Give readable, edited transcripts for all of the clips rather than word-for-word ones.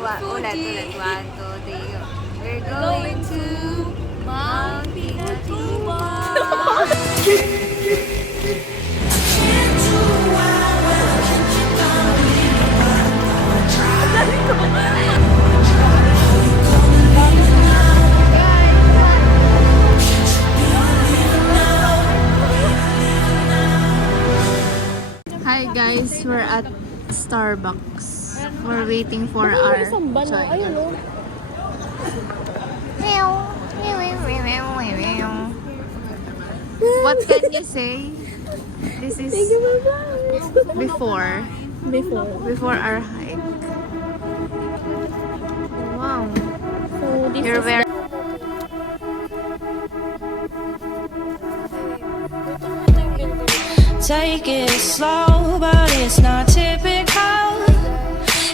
Mount Fuji. Ulit. 1, 2, 3, go. We're Going to Mount Pinatubo. Hi guys, we're at Starbucks. We're waiting for our choice. What can you say? This is before our hike. Wow. So this You're is very Take it slow, but it's not typical.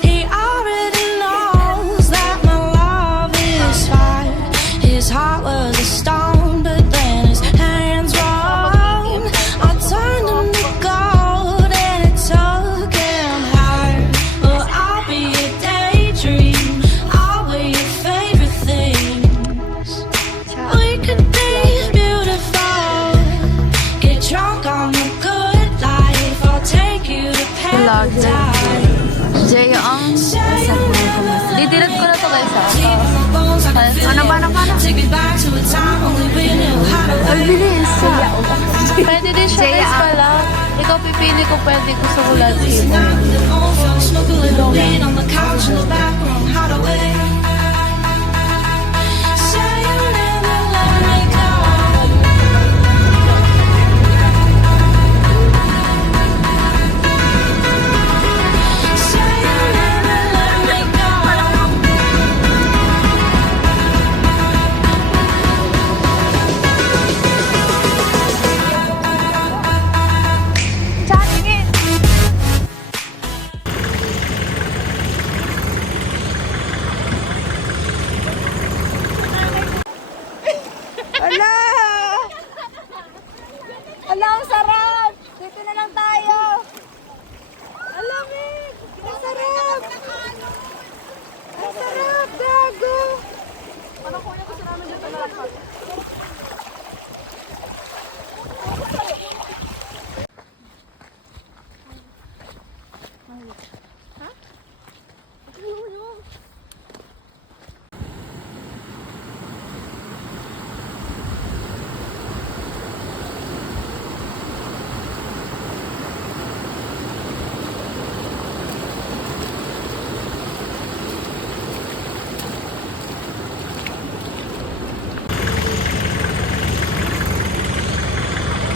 He already knows that my love is fire. His heart was a stone, but then his hands rolled. I turned him to gold, and it took him higher. Well, I'll be a daydream. I'll be your favorite things. We could be beautiful. Get drunk on the good life. I'll take you to paradise. Jay ang Didirat ko na to guys. Take me back to a time only we knew how to Ang bilis. Pwede din siya Jaya, guys pala. Ikaw pipili ko pwede gusto ko lahat sa'yo. smoke a little weed on the couch in the back room. How to wait. Say you never let me go. Say you never let me go. Ala! Ala, ang sarap! Dito na lang tayo! Alamig! Ang sarap! Ang sarap, gago! Ano ko yung kasi namin dito lahat?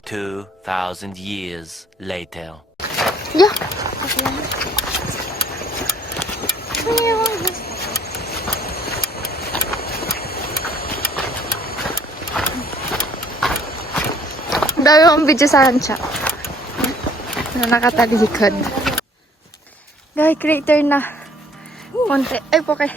Two 2,000 years later. Yeah. Dami mong video sa siya. Na nakatalikod. Guys, crater na. Konti. Ay, okay.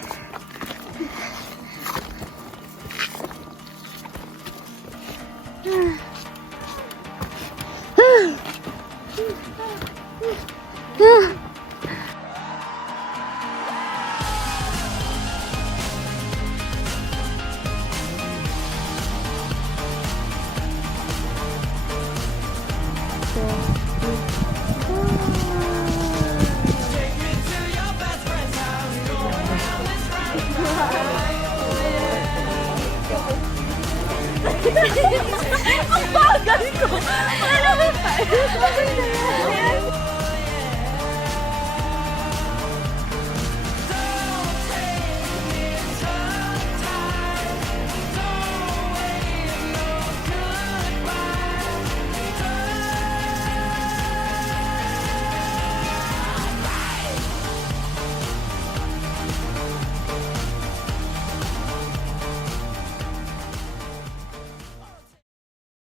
Ang bagal ko! Ano ba?